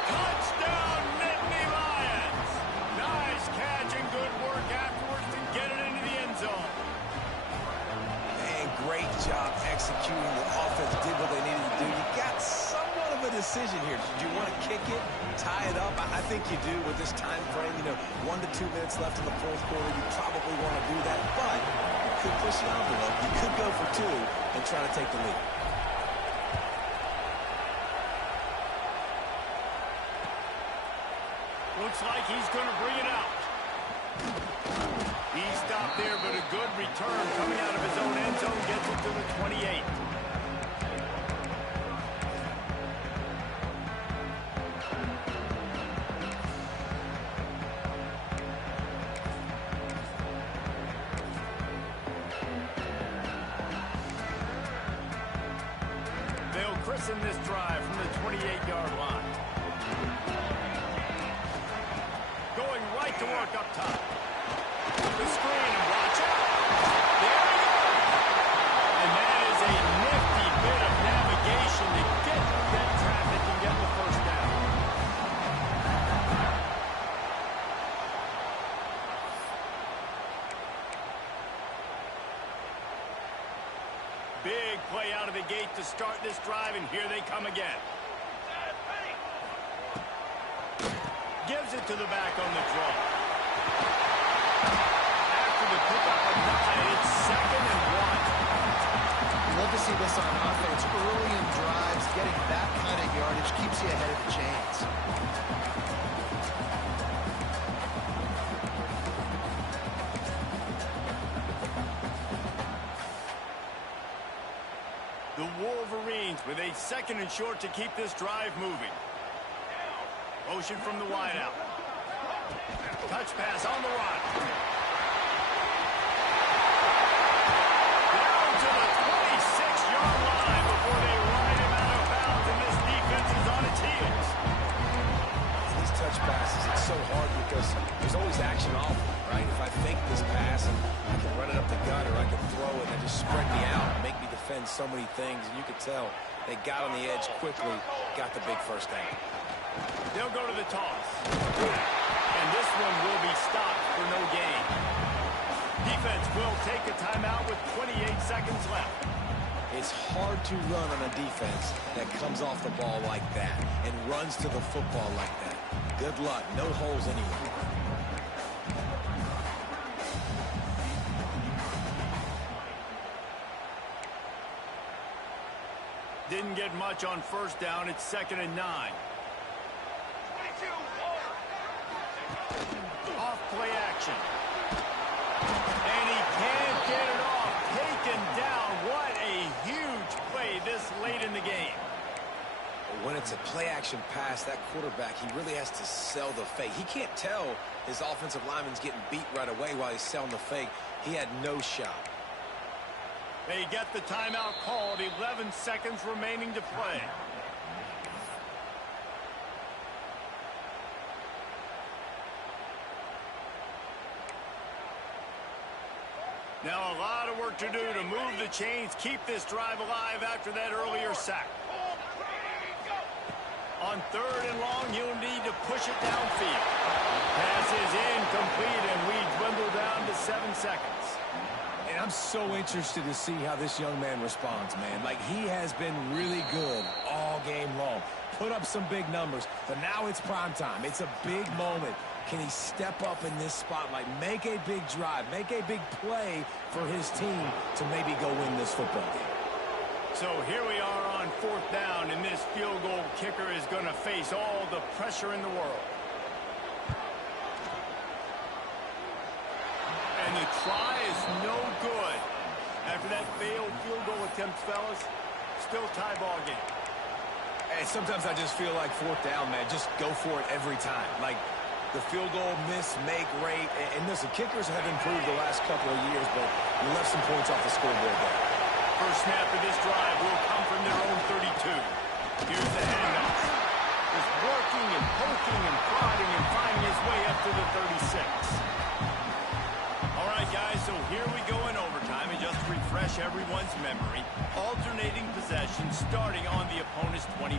Touchdown, Nittany Lions! Nice catch and good work afterwards to get it into the end zone. Man, great job executing. The offense did what they needed to do. You got somewhat of a decision here. Do you want to kick it, tie it up? I think you do with this time frame. 1 to 2 minutes left in the 4th quarter. You probably want to do that, but you could push the envelope. You could go for 2 and try to take the lead. Looks like he's going to bring it out. He stopped there, but a good return coming out of his own end zone gets it to the 28. They'll christen this drive from the 28-yard line. Going right to work up top. The screen, and watch out. There we go. And that is a nifty bit of navigation to get that traffic and get the 1st down. point to start this drive, and here they come again. Gives it to the back on the draw. After the pickup of 9, it's 2nd and 1. You love to see this on offense early in drives. Getting that kind of yardage keeps you ahead of the chains. The Wolverines with a 2nd and short to keep this drive moving. Motion from the wideout. Touch pass on the run. Down to the 26-yard line before they ride him out of bounds, and this defense is on its heels. These touch passes, it's so hard because there's always action off, right? If I fake this pass and I can run it up the gut or I can throw it and just spread me out and make me defend so many things, and you could tell they got on the edge quickly, got the big first down. They'll go to the toss. And this one will be stopped for no gain. Defense will take a timeout with 28 seconds left. It's hard to run on a defense that comes off the ball like that and runs to the football like that. Good luck. No holes anywhere. Didn't get much on first down. It's 2nd and 9. Off play action. And he can't get it off. Taken down. What a huge play this late in the game. When it's a play-action pass, that quarterback, he really has to sell the fake. He can't tell his offensive lineman's getting beat right away while he's selling the fake. He had no shot. They get the timeout called. 11 seconds remaining to play. Now a lot of work to do to move the chains, keep this drive alive after that earlier sack. On 3rd and long, you'll need to push it downfield. Pass is incomplete, and we dwindle down to 7 seconds. And I'm so interested to see how this young man responds, man. Like, he has been really good all game long. Put up some big numbers, but now it's prime time. It's a big moment. Can he step up in this spotlight, make a big drive, make a big play for his team to maybe go win this football game? So here we are on 4th down, and this field goal kicker is going to face all the pressure in the world. And the try is no good. After that failed field goal attempt, fellas, still tie ball game. Hey, sometimes I just feel like 4th down, man, just go for it every time. Like, the field goal miss, make rate, and listen, kickers have improved the last couple of years, but you left some points off the scoreboard there. First snap of this drive will come from their own 32. Here's the handoff. Just working and poking and prodding and finding his way up to the 36. All right, guys, so here we go in overtime, and just to refresh everyone's memory, alternating possession starting on the opponent's 25.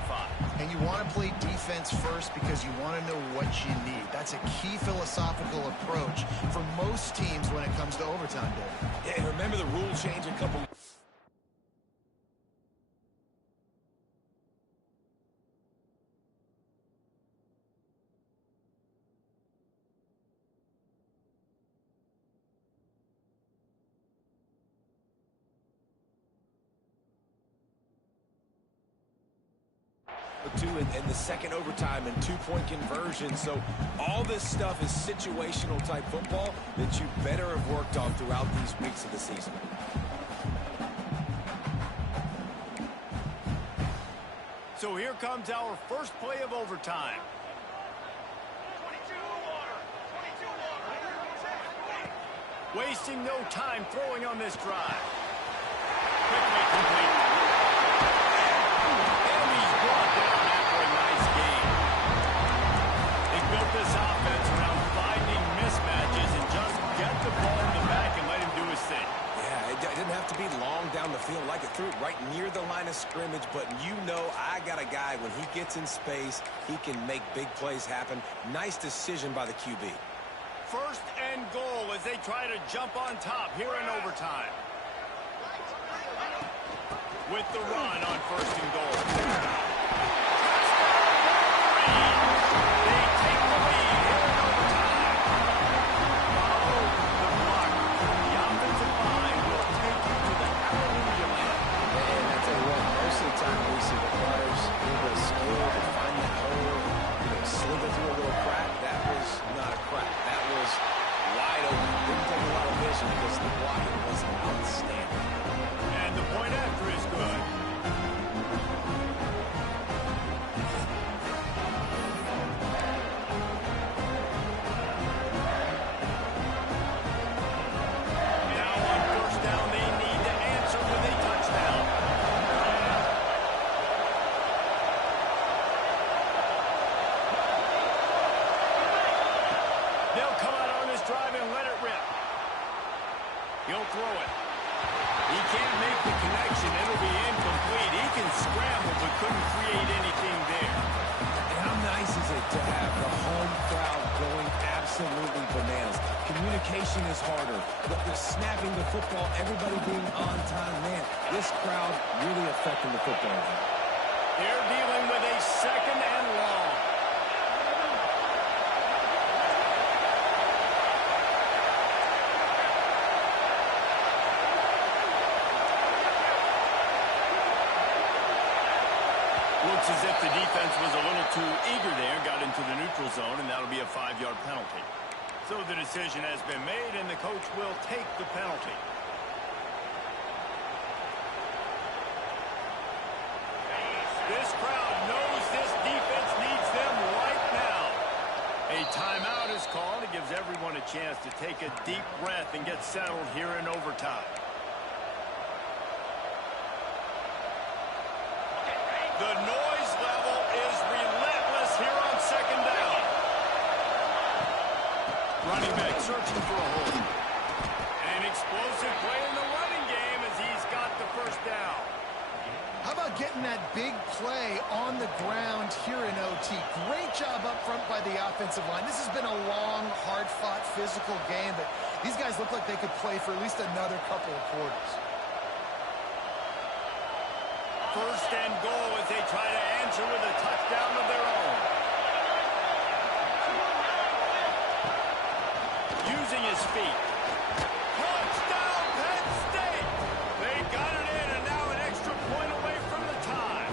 And you want to play defense first because you want to know what you need. That's a key philosophical approach for most teams when it comes to overtime, Dave. Yeah, and remember the rule change a couple... in the second overtime and 2-point conversion. So all this stuff is situational type football that you better have worked on throughout these weeks of the season. So here comes our first play of overtime. 22 Wasting no time throwing on this drive. Quickly complete. And he's brought down after a nice game. They built this offense around finding mismatches and just get the ball in the back and let him do his thing. Yeah, it didn't have to be long down the field. Like it threw it right near the line of scrimmage, but you know I got a guy, when he gets in space, he can make big plays happen. Nice decision by the QB. First and goal as they try to jump on top here in overtime. with the run on first and goal. They take the lead here in overtime. Follow the block. The offensive line will take you to the hallelujah land. And I tell you what, most of the time we see the players with a skill to find that hole, slither through a little crack. That was not a crack. That was wide open. Didn't take a lot of vision because the blocking was outstanding. And the point after is good. Now on first down, they need to answer with a touchdown. They'll come out on this drive and let it rip. He'll throw it. He can't make the connection. It'll be incomplete. He can scramble, but couldn't create anything there. And how nice is it to have the home crowd going absolutely bananas? Communication is harder. The snapping the football, everybody being on time. Man, this crowd really affecting the football game. They're dealing with a second and long. Looks as if the defense was a little too eager there, got into the neutral zone, and that'll be a 5-yard penalty. So the decision has been made, and the coach will take the penalty. This crowd knows this defense needs them right now. A timeout is called. It gives everyone a chance to take a deep breath and get settled here in overtime. The noise level is relentless here on second down. Running back searching for a hole. An explosive play in the running game as he's got the first down. How about getting that big play on the ground here in OT? Great job up front by the offensive line. This has been a long, hard-fought, physical game, but these guys look like they could play for at least another couple of quarters. First and goal as they try to answer with a touchdown of their own. Using his feet. Touchdown, Penn State! They got it in, and now an extra point away from the tie.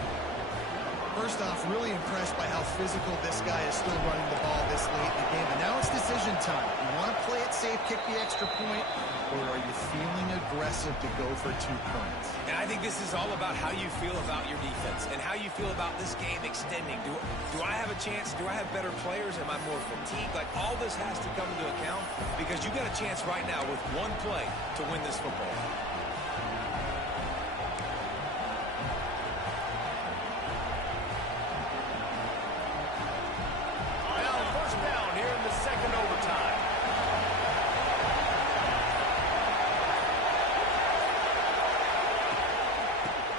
First off, really impressed by how physical this guy is still running the ball this late in the game. But now it's decision time. You want to play it safe, kick the extra point, or are you feeling aggressive to go for 2 points? And I think this is all about how you feel about your defense and how you feel about this game extending. Do I have a chance? Do I have better players? Am I more fatigued? Like, all this has to come into account because you got a chance right now with one play to win this football. Now first down here in the second overtime.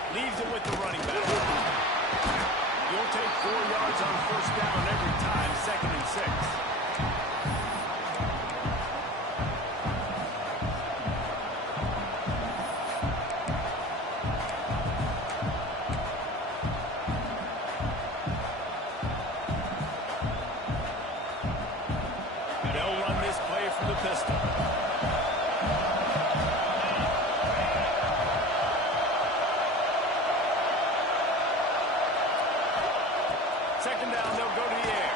Leaves it with the running back. You'll take 4 yards on first down every time, 2nd and 6. They'll run this play from the pistol. Second down, they'll go to the air.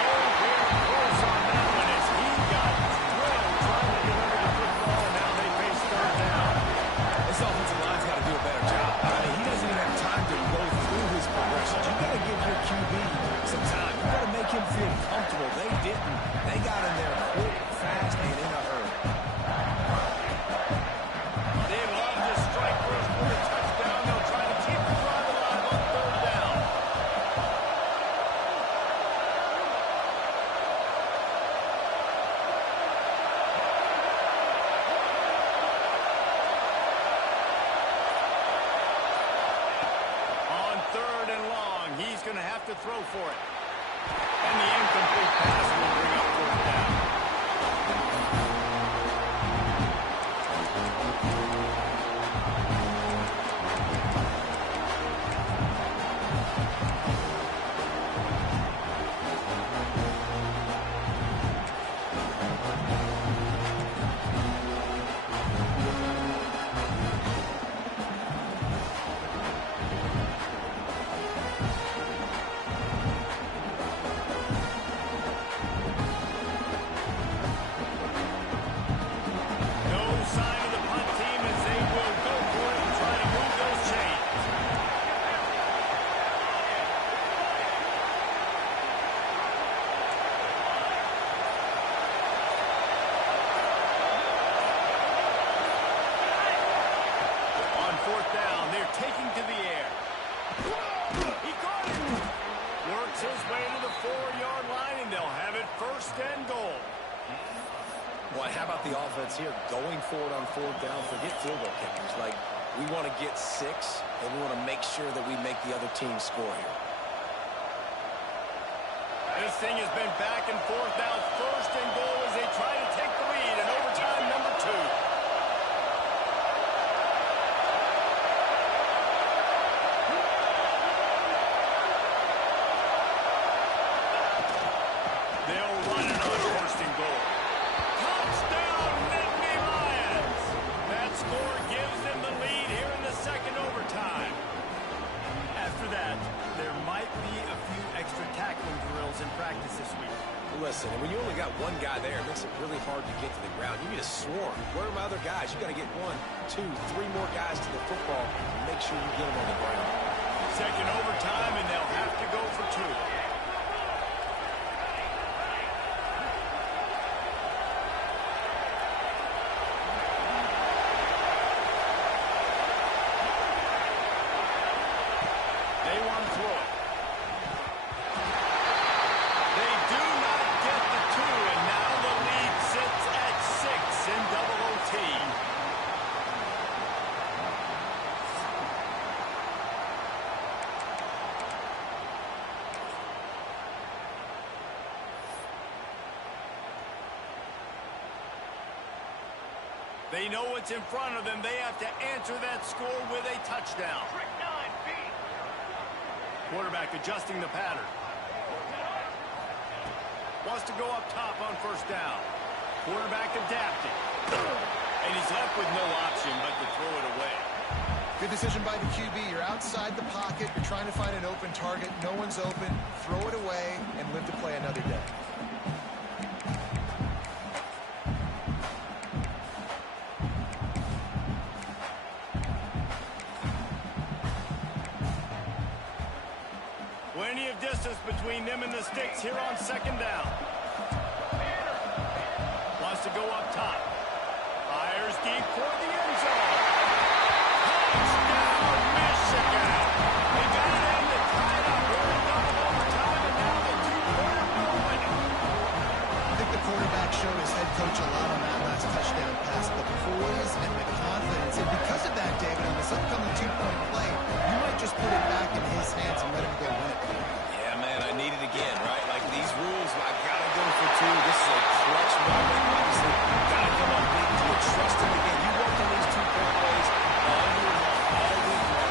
Nowhere close on that one as he got drilled trying to deliver the football, and now they face third down. This offensive line's got to do a better job. I mean, he doesn't even have time to go through his progressions. You got to give your QB some time. You got to make him feel comfortable. They didn't. They got in there quick, fast, and in a hurry. They love to strike first with a touchdown. They'll try to keep the drive alive on third down. On third and long, he's going to have to throw for it. And the incomplete pass will bring up fourth down. first and goal. Well, how about the offense here? Going for it on fourth down. Forget field goal kickers. Like, we want to get 6, and we want to make sure that we make the other team score here. This thing has been back and forth now. First and goal as they try to take the lead in overtime number 2. They'll run it on first and goal. Touchdown, Nittany Lions! That score gives them the lead here in the second overtime. After that, there might be a few extra tackling drills in practice this week. Listen, when you only got one guy there, it makes it really hard to get to the ground. You need a swarm. Where are my other guys? You got to get 1, 2, 3 more guys to the football and make sure you get them on the ground. Second overtime, and they'll have to go for 2. They want to throw it. They do not get the 2, and now the lead sits at 6 in double OT. They know what's in front of them. They have to answer that score with a touchdown. Quarterback adjusting the pattern. Wants to go up top on first down. Quarterback adapting. And he's left with no option but to throw it away. Good decision by the QB. You're outside the pocket. You're trying to find an open target. No one's open. Throw it away and live to play another day. Plenty of distance between them and the sticks here on second down.